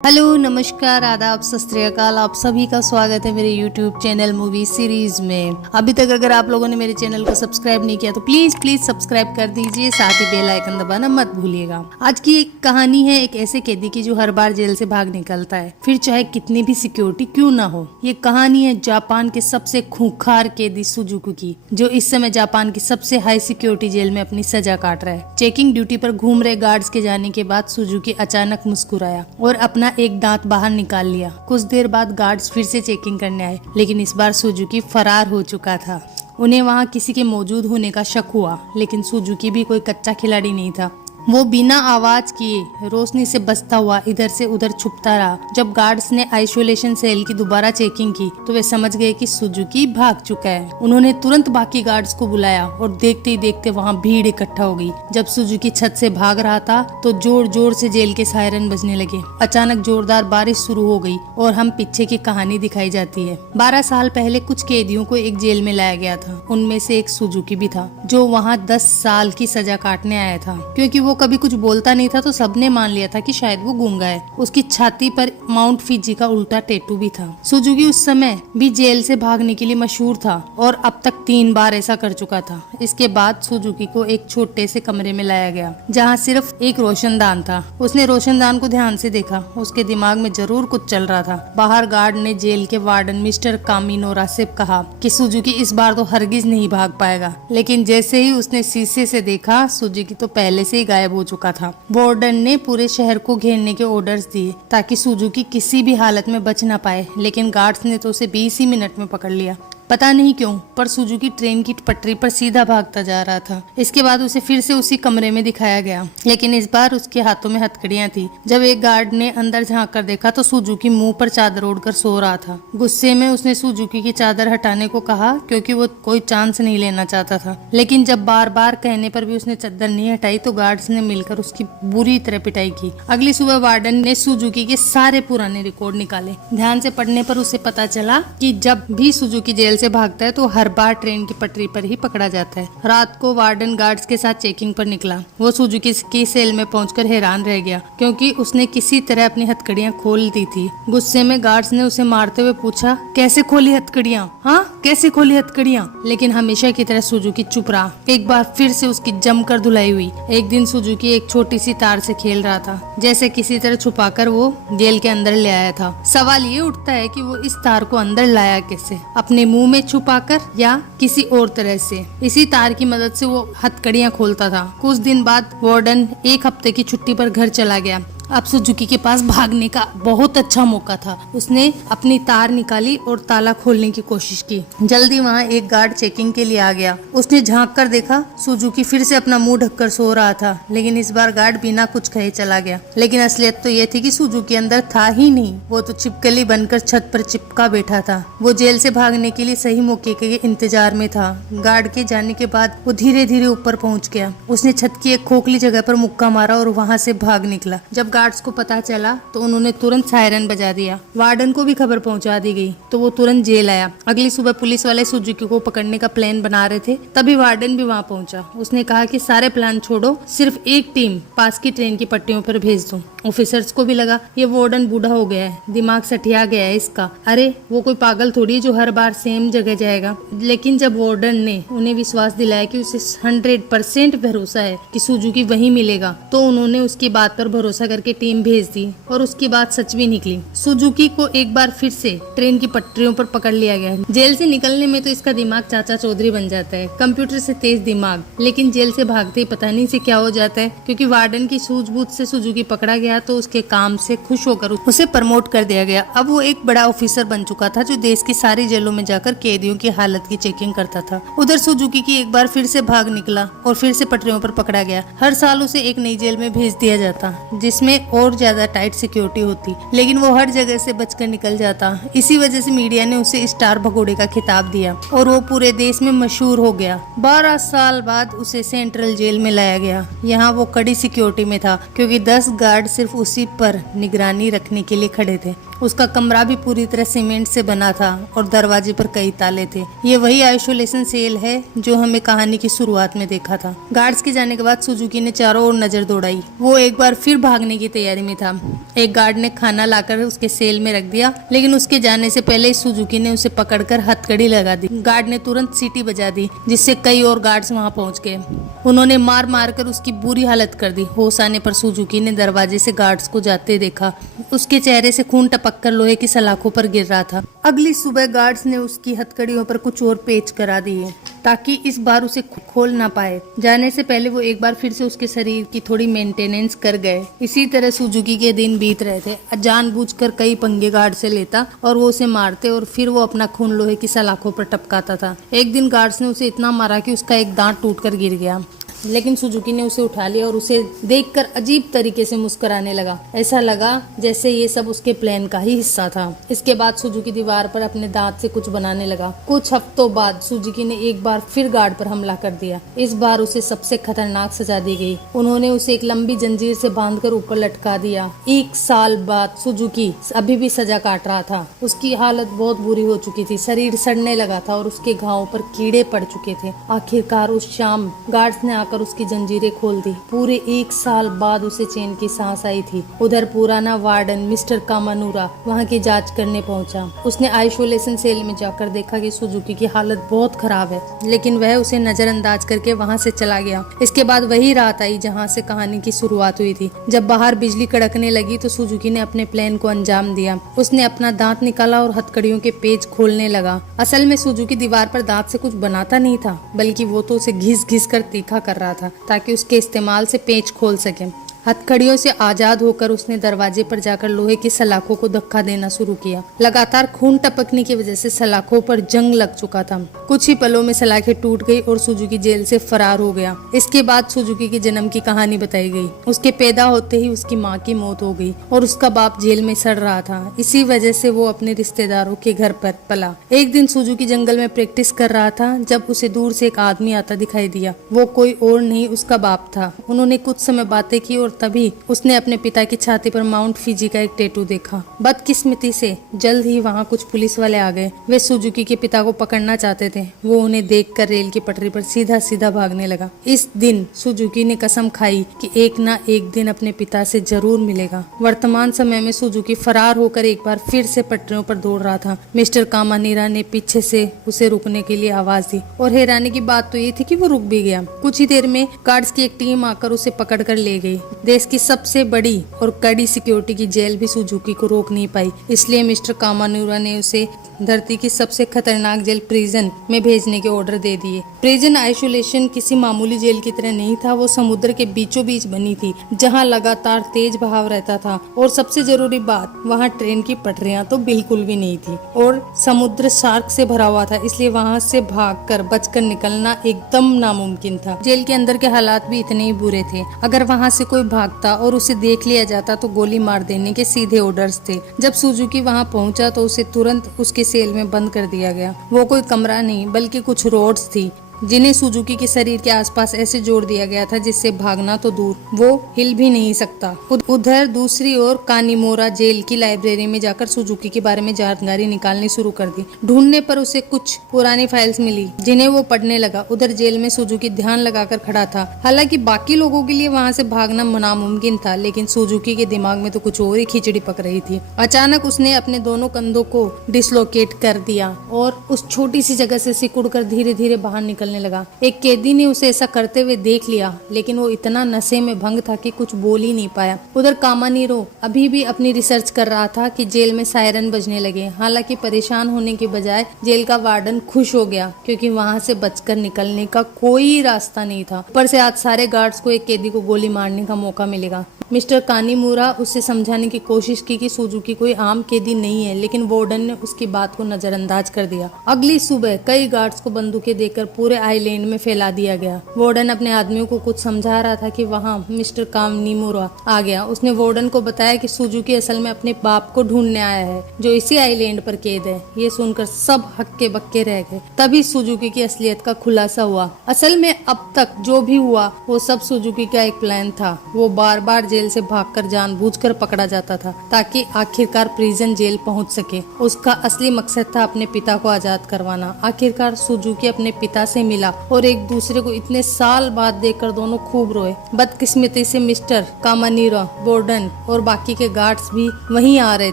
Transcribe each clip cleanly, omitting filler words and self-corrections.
Hello नमस्कार आदाब सत श्री अकाल। आप सभी का स्वागत है मेरे YouTube चैनल मूवी सीरीज में। अभी तक अगर आप लोगों ने मेरे चैनल को सब्सक्राइब नहीं किया तो प्लीज सब्सक्राइब कर दीजिए, साथ ही बेल आइकन दबाना मत भूलिएगा। आज की एक कहानी है एक ऐसे कैदी की जो हर बार जेल से भाग निकलता है, फिर चाहे कितनी भी सिक्योरिटी क्यों ना हो। ये कहानी है जापान के सबसे खूंखार कैदी सुजुकी की, जो इस समय जापान की सबसे हाई सिक्योरिटी जेल में अपनी सजा काट रहा है। चेकिंग ड्यूटी पर घूम रहे गार्ड्स के जाने के बाद सुजुकी अचानक मुस्कुराया और अपना एक दांत बाहर निकाल लिया। कुछ देर बाद गार्ड्स फिर से चेकिंग करने आए, लेकिन इस बार सुजुकी फरार हो चुका था। उन्हें वहां किसी के मौजूद होने का शक हुआ, लेकिन सुजुकी भी कोई कच्चा खिलाड़ी नहीं था। वो बिना आवाज किए रोशनी से बचता हुआ इधर से उधर छुपता रहा। जब गार्ड्स ने आइसोलेशन सेल की दोबारा चेकिंग की तो वे समझ गए कि सुजुकी भाग चुका है। उन्होंने तुरंत बाकी गार्ड्स को बुलाया और देखते ही देखते वहां भीड़ इकट्ठा हो गई। जब सुजुकी छत से भाग रहा था तो जोर जोर से जेल के सायरन बजने लगे। अचानक जोरदार बारिश शुरू हो गई और हम पीछे की कहानी दिखाई जाती है। 12 साल पहले कुछ कैदियों को एक जेल में लाया गया था। उनमें से एक सुजुकी भी था, जो वहाँ 10 साल की सजा काटने आया था। क्योंकि वो कभी कुछ बोलता नहीं था तो सबने मान लिया था कि शायद वो गूंगा है। उसकी छाती पर माउंट फिजी का उल्टा टैटू भी था। सुजुकी उस समय भी जेल से भागने के लिए मशहूर था और अब तक 3 बार ऐसा कर चुका था। इसके बाद सुजुकी को एक छोटे से कमरे में लाया गया, जहाँ सिर्फ एक रोशनदान था। उसने रोशनदान को ध्यान से देखा। उसके दिमाग में जरूर कुछ चल रहा था। बाहर गार्ड ने जेल के वार्डन मिस्टर कामिनोरा से कहा कि सुजुकी इस बार तो हरगिज नहीं भाग पाएगा, लेकिन जैसे ही उसने शीशे से देखा सुजुकी तो पहले से ही गायब हो चुका था। वार्डन ने पूरे शहर को घेरने के ऑर्डर्स दिए ताकि सुजुकी किसी भी हालत में बच ना पाए, लेकिन गार्ड्स ने तो उसे 20 ही मिनट में पकड़ लिया। पता नहीं क्यों, पर सुजुकी ट्रेन की पटरी पर सीधा भागता जा रहा था। इसके बाद उसे फिर से उसी कमरे में दिखाया गया, लेकिन इस बार उसके हाथों में हथकड़ियां थी। जब एक गार्ड ने अंदर झांक कर देखा तो सुजुकी मुंह पर चादर ओढ़कर सो रहा था। गुस्से में उसने सुजुकी की चादर हटाने को कहा, क्योंकि वो कोई चांस नहीं लेना चाहता था। लेकिन जब बार बार कहने पर भी उसने चादर नहीं हटाई तो गार्ड्स ने मिलकर उसकी बुरी तरह पिटाई की। अगली सुबह वार्डन ने सुजुकी के सारे पुराने रिकॉर्ड निकाले। ध्यान से पढ़ने पर उसे पता चला कि जब भी सुजुकी जेल से भागता है तो हर बार ट्रेन की पटरी पर ही पकड़ा जाता है। रात को वार्डन गार्ड्स के साथ चेकिंग पर निकला। वो सुजुकी की सेल में पहुंचकर हैरान रह गया, क्योंकि उसने किसी तरह अपनी हथकड़ियां खोल दी थी। गुस्से में गार्ड्स ने उसे मारते हुए पूछा, कैसे खोली हथकड़ियां? हाँ, कैसे खोली हथकड़ियां? लेकिन हमेशा की तरह सुजुकी चुप रहा। एक बार फिर से उसकी जमकर धुलाई हुई। एक दिन सुजुकी एक छोटी सी तार से खेल रहा था, जैसे किसी तरह छुपाकर वो जेल के अंदर ले आया था। सवाल ये उठता है कि वो इस तार को अंदर लाया कैसे? अपने मुंह में छुपाकर या किसी और तरह से? इसी तार की मदद से वो हथकड़ियां खोलता था। कुछ दिन बाद वार्डन एक हफ्ते की छुट्टी पर घर चला गया। अब सुजुकी के पास भागने का बहुत अच्छा मौका था। उसने अपनी तार निकाली और ताला खोलने की कोशिश की। जल्दी वहाँ एक गार्ड चेकिंग के लिए आ गया। उसने झांक कर देखा, सुजुकी फिर से अपना मुंह ढककर सो रहा था, लेकिन इस बार गार्ड बिना कुछ कहे चला गया। लेकिन असलियत तो ये थी कि सुजुकी अंदर था ही नहीं। वो तो छिपकली बनकर छत पर चिपका बैठा था। वो जेल से भागने के लिए सही मौके के इंतजार में था। गार्ड के जाने के बाद वो धीरे धीरे ऊपर पहुंच गया। उसने छत की एक खोखली जगह पर मुक्का मारा और वहाँ से भाग निकला। जब गार्ड्स को पता चला तो उन्होंने तुरंत सायरन बजा दिया। वार्डन को भी खबर पहुंचा दी गई तो वो तुरंत जेल आया। अगली सुबह पुलिस वाले सुजुकी को पकड़ने का प्लान बना रहे थे, तभी वार्डन भी वहां पहुंचा। उसने कहा कि सारे प्लान छोड़ो, सिर्फ एक टीम पास की ट्रेन की पट्टियों पर भेज दो। ऑफिसर्स को भी लगा ये वार्डन बूढ़ा हो गया है, दिमाग सठिया गया है इसका। अरे वो कोई पागल थोड़ी है जो हर बार सेम जगह जाएगा। लेकिन जब वार्डन ने उन्हें विश्वास दिलाया कि उसे 100% भरोसा है कि सुजुकी वहीं मिलेगा, तो उन्होंने उसकी बात पर भरोसा करके टीम भेज दी और उसकी बात सच भी निकली। सुजुकी को एक बार फिर से ट्रेन की पटरियों पर पकड़ लिया गया। जेल से निकलने में तो इसका दिमाग चाचा चौधरी बन जाता है, कंप्यूटर से तेज दिमाग। लेकिन जेल से भागते ही पता नहीं से क्या हो जाता है, क्योंकि वार्डन की सूझबूझ से सुजुकी पकड़ा गया तो उसके काम से खुश होकर उसे प्रमोट कर दिया गया। अब वो एक बड़ा ऑफिसर बन चुका था, जो देश की सारी जेलों में जाकर कैदियों की हालत की चेकिंग करता था। उधर सुजुकी की एक बार फिर से भाग निकला और फिर से पटरियों पर पकड़ा गया। हर साल उसे एक नई जेल में भेज दिया जाता, जिसमें और ज्यादा टाइट सिक्योरिटी होती, लेकिन वो हर जगह से बचकर निकल जाता। इसी वजह से मीडिया ने उसे स्टार भगोड़े का खिताब दिया और वो पूरे देश में मशहूर हो गया। 12 साल बाद उसे सेंट्रल जेल में लाया गया। यहाँ वो कड़ी सिक्योरिटी में था, क्योंकि 10 गार्ड सिर्फ उसी पर निगरानी रखने के लिए खड़े थे। उसका कमरा भी पूरी तरह सीमेंट से बना था और दरवाजे पर कई ताले थे। ये वही आइसोलेशन सेल है जो हमें कहानी की शुरुआत में देखा था। गार्ड्स के जाने के बाद सुजुकी ने चारों ओर नजर दौड़ाई। वो एक बार फिर भागने की की तैयारी में था। एक गार्ड ने खाना लाकर उसके सेल में रख दिया, लेकिन उसके जाने से पहले सुजुकी ने उसे पकड़कर हथकड़ी लगा दी। गार्ड ने तुरंत सीटी बजा दी, जिससे कई और गार्ड्स वहां पहुंच गए। उन्होंने मार मार कर उसकी बुरी हालत कर दी। होश आने पर सुजुकी ने दरवाजे से गार्ड्स को जाते देखा। उसके चेहरे से खून टपक कर लोहे की सलाखों पर गिर रहा था। अगली सुबह गार्ड्स ने उसकी हथकड़ियों पर कुछ और पेच करा दिए, ताकि इस बार उसे खोल ना पाए। जाने से पहले वो एक बार फिर से उसके शरीर की थोड़ी मेंटेनेंस कर गए। इसी तरह सुजुकी के दिन बीत रहे थे। जानबूझकर कई पंगे गार्ड से लेता और वो उसे मारते, और फिर वो अपना खून लोहे की सलाखों पर टपकाता था। एक दिन गार्ड्स ने उसे इतना मारा कि उसका एक दांत टूटकर गिर गया, लेकिन सुजुकी ने उसे उठा लिया और उसे देखकर अजीब तरीके से मुस्कुराने लगा। ऐसा लगा जैसे ये सब उसके प्लान का ही हिस्सा था। इसके बाद सुजुकी दीवार पर अपने दांत से कुछ बनाने लगा। कुछ हफ्तों बाद सुजुकी ने एक बार फिर गार्ड पर हमला कर दिया। इस बार उसे सबसे खतरनाक सजा दी गई। उन्होंने उसे एक लंबी जंजीर से बांधकर ऊपर लटका दिया। 1 साल बाद सुजुकी अभी भी सजा काट रहा था। उसकी हालत बहुत बुरी हो चुकी थी। शरीर सड़ने लगा था और उसके घावों पर कीड़े पड़ चुके थे। आखिरकार उस शाम गार्ड्स ने कर उसकी जंजीरें खोल दी। पूरे 1 साल बाद उसे चैन की सांस आई थी। उधर पुराना वार्डन मिस्टर कामानूरा वहां की जांच करने पहुंचा। उसने आइसोलेशन सेल में जाकर देखा कि सुजुकी की हालत बहुत खराब है, लेकिन वह उसे नजरअंदाज करके वहां से चला गया। इसके बाद वही रात आई जहां से कहानी की शुरुआत हुई थी। जब बाहर बिजली कड़कने लगी तो सुजुकी ने अपने प्लान को अंजाम दिया। उसने अपना दांत निकाला और हथकड़ियों के पेच खोलने लगा। असल में सुजुकी दीवार पर दांत से कुछ बनाता नहीं था, बल्कि वो तो उसे घिस घिस कर तीखा कर रहा था, ताकि उसके इस्तेमाल से पेच खोल सके। हथकड़ियों से आजाद होकर उसने दरवाजे पर जाकर लोहे की सलाखों को धक्का देना शुरू किया। लगातार खून टपकने की वजह से सलाखों पर जंग लग चुका था। कुछ ही पलों में सलाखें टूट गई और सुजुकी जेल से फरार हो गया। इसके बाद सुजुकी के जन्म की कहानी बताई गई। उसके पैदा होते ही उसकी माँ की मौत हो गई और उसका बाप जेल में सड़ रहा था। इसी वजह से वो अपने रिश्तेदारों के घर पर पला। एक दिन सुजुकी जंगल में प्रैक्टिस कर रहा था जब उसे दूर से एक आदमी आता दिखाई दिया। वो कोई और नहीं उसका बाप था। उन्होंने कुछ समय बातें की और तभी उसने अपने पिता की छाती पर माउंट फिजी का एक टैटू देखा। बदकिस्मती से जल्द ही वहाँ कुछ पुलिस वाले आ गए। वे सुजुकी के पिता को पकड़ना चाहते थे। वो उन्हें देखकर रेल की पटरी पर सीधा सीधा भागने लगा। इस दिन सुजुकी ने कसम खाई कि एक ना एक दिन अपने पिता से जरूर मिलेगा। वर्तमान समय में सुजुकी फरार होकर एक बार फिर से पटरियों पर दौड़ रहा था। मिस्टर कामानीरा ने पीछे से उसे रुकने के लिए आवाज दी और हैरानी की बात तो ये थी कि वो रुक भी गया। कुछ ही देर में गार्ड्स की एक टीम आकर उसे पकड़ कर ले गई। देश की सबसे बड़ी और कड़ी सिक्योरिटी की जेल भी सुजुकी को रोक नहीं पाई। इसलिए मिस्टर कामानूरा ने उसे धरती की सबसे खतरनाक जेल प्रिजन में भेजने के ऑर्डर दे दिए। प्रिजन आइसोलेशन किसी मामूली जेल की तरह नहीं था। वो समुद्र के बीचों बीच बनी थी, जहां लगातार तेज बहाव रहता था। और सबसे जरूरी बात, वहां ट्रेन की पटरियां तो बिल्कुल भी नहीं थी और समुद्र शार्क से भरा हुआ था। इसलिए वहां से भागकर बचकर निकलना एकदम नामुमकिन था। जेल के अंदर के हालात भी इतने ही बुरे थे। अगर वहां से कोई भागता और उसे देख लिया जाता तो गोली मार देने के सीधे ऑर्डर्स थे। जब सुजुकी वहां पहुंचा तो उसे तुरंत उसके सेल में बंद कर दिया गया। वो कोई कमरा नहीं बल्कि कुछ रोड्स थी, जिन्हें सुजुकी के शरीर के आसपास ऐसे जोड़ दिया गया था जिससे भागना तो दूर, वो हिल भी नहीं सकता। उधर दूसरी ओर कानीमोरा जेल की लाइब्रेरी में जाकर सुजुकी के बारे में जानकारी निकालनी शुरू कर दी। ढूंढने पर उसे कुछ पुरानी फाइल्स मिली जिन्हें वो पढ़ने लगा। उधर जेल में सुजुकी ध्यान लगाकर खड़ा था। हालांकि बाकी लोगों के लिए वहां से भागना नामुमकिन था, लेकिन सुजुकी के दिमाग में तो कुछ और ही खिचड़ी पक रही थी। अचानक उसने अपने दोनों कंधों को डिसलोकेट कर दिया और उस छोटी सी जगह से सिकुड़कर धीरे धीरे बाहर निकल लगा। एक कैदी ने उसे ऐसा करते हुए देख लिया, लेकिन वो इतना नशे में भंग था कि कुछ बोल ही नहीं पाया। उधर कामानीरो अभी भी अपनी रिसर्च कर रहा था कि जेल में सायरन बजने लगे। हालांकि परेशान होने के बजाय जेल का वार्डन खुश हो गया, क्योंकि वहां से बचकर निकलने का कोई रास्ता नहीं था। ऊपर से आज सारे गार्ड्स को एक कैदी को गोली मारने का मौका मिलेगा। मिस्टर कानीमूरा उससे समझाने की कोशिश की कि सुजुकी कोई आम कैदी नहीं है, लेकिन वार्डन ने उसकी बात को नजरअंदाज कर दिया। अगली सुबह कई गार्ड्स को बंदूकें देकर पूरे आइलैंड में फैला दिया गया। वार्डन अपने आदमियों को कुछ समझा रहा था कि वहां मिस्टर कानीमूरा आ गया। उसने वार्डन को बताया कि सुजुकी असल में अपने बाप को ढूंढने आया है, जो इसी आइलैंड पर कैद है। ये सुनकर सब हक्के बक्के रह गए। तभी सुजुकी की असलियत का खुलासा हुआ। असल में अब तक जो भी हुआ वो सब सुजुकी का एक प्लान था। वो बार बार जेल जेल से भागकर जानबूझकर पकड़ा जाता था ताकि आखिरकार प्रिजन जेल पहुंच सके। उसका असली मकसद था अपने पिता को आजाद करवाना। आखिरकार सुजुकी अपने पिता से मिला और एक दूसरे को इतने साल बाद देखकर दोनों खूब रोए। बदकिस्मती से मिस्टर कामानीरा, बोर्डन और बाकी के गार्ड्स भी वहीं आ रहे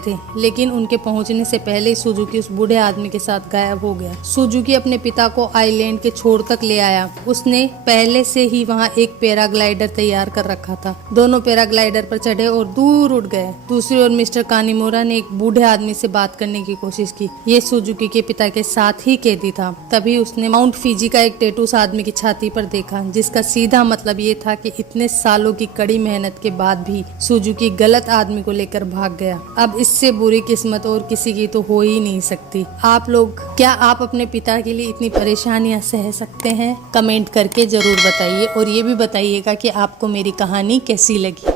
थे, लेकिन उनके पहुंचने से पहले ही सुजुकी उस बूढ़े आदमी के साथ गायब हो गया। सुजुकी अपने पिता को आइलैंड के छोर तक ले आया। उसने पहले से ही वहाँ एक पैराग्लाइडर तैयार कर रखा था। दोनों पैराग्लाइडर पर चढ़े और दूर उड़ गए। दूसरी ओर मिस्टर कानीमोरा ने एक बूढ़े आदमी से बात करने की कोशिश की। ये सुजुकी के पिता के साथ ही कैदी था। तभी उसने माउंट फिजी का एक टैटू उस आदमी की छाती पर देखा, जिसका सीधा मतलब ये था कि इतने सालों की कड़ी मेहनत के बाद भी सुजुकी गलत आदमी को लेकर भाग गया। अब इससे बुरी किस्मत और किसी की तो हो ही नहीं सकती। क्या आप अपने पिता के लिए इतनी परेशानियां सह सकते हैं? कमेंट करके जरूर बताइए और ये भी बताइएगा कि आपको मेरी कहानी कैसी लगी।